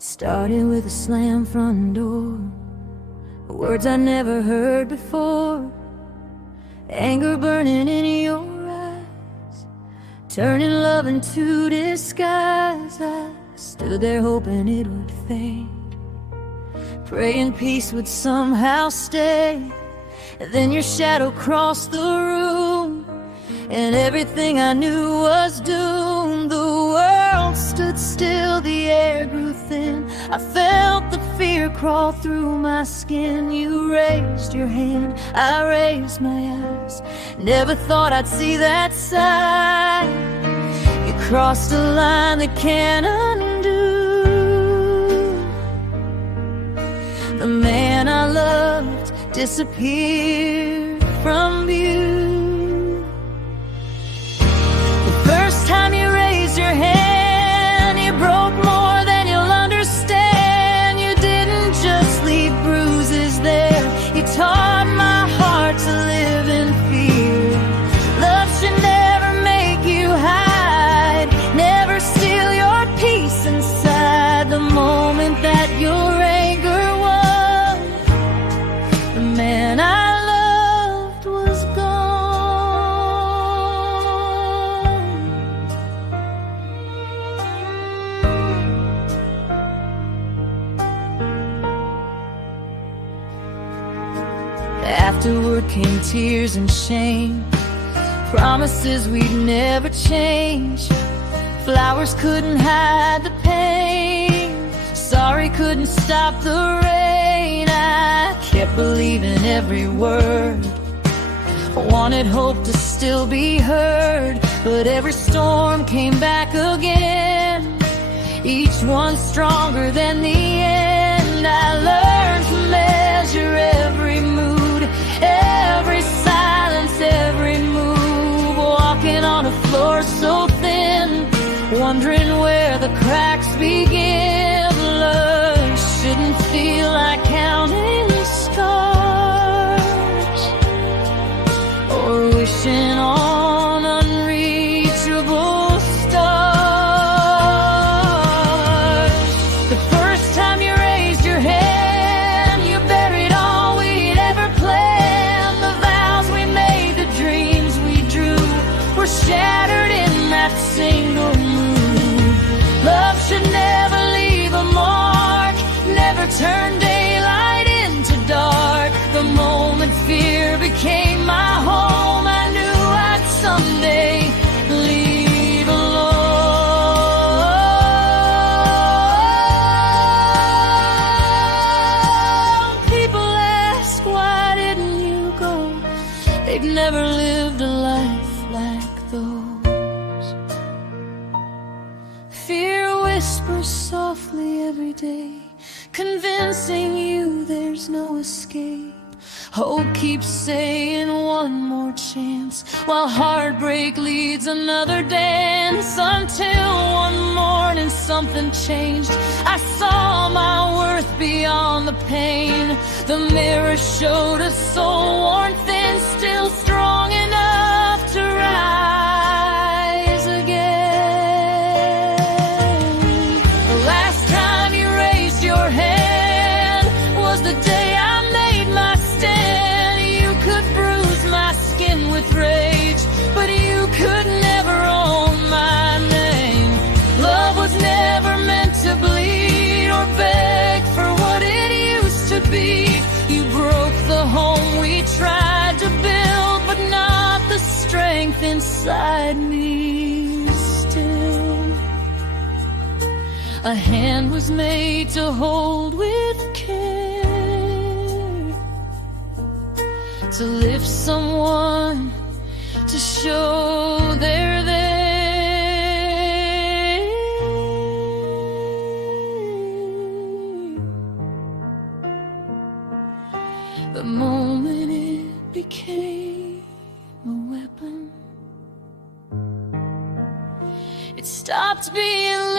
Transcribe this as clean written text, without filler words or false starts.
It started with a slam front door, words I never heard before, anger burning in your eyes, turning love into disguise. I stood there hoping it would fade, praying peace would somehow stay. Then your shadow crossed the room, and everything I knew was doomed. The world stood still, the air grew thin. I felt the fear crawl through my skin. You raised your hand, I raised my eyes. Never thought I'd see that side. You crossed a line that can't undo. The man I loved disappeared from view. First time you raised your hand, you broke more than you'll understand. You didn't just leave bruises there, you taught my heart to live in fear. Love should never make you hide, never steal your peace inside. The moment that your anger won, the man I loved was gone. Afterward came tears and shame, promises we'd never change. Flowers couldn't hide the pain, sorry couldn't stop the rain. I kept believing every word, wanted hope to still be heard. But every storm came back again, each one stronger than the end. I learned to measure every mood, every silence, every move, walking on a floor so thin, wondering where the cracks begin. Love shouldn't feel like counting stars or wishing on unreachable stars. The first time you raised your hand, you buried all we'd ever planned. The vows we made, the dreams we drew, were shattered in that single move. Love should never leave a mark, never turn daylight into dark. The moment fear became my home, I knew I'd someday leave alone. People ask, why didn't you go? They've never lived a life like those. Fear whispers softly every day, convincing you there's no escape. Hope keeps saying one more chance, while heartbreak leads another dance. Until one morning something changed, I saw my worth beyond the pain. The mirror showed a soul worn thin, still strong enough to rise again. The last time you raised your hand was the day I made my stand. You could bruise my skin with rage, but you could never own my name. Love was never meant to bleed or beg for what it used to be. You broke the home we tried to build, but not the strength inside me still. A hand was made to hold with care, to lift someone, to show they're there. The moment it became a weapon, it stopped being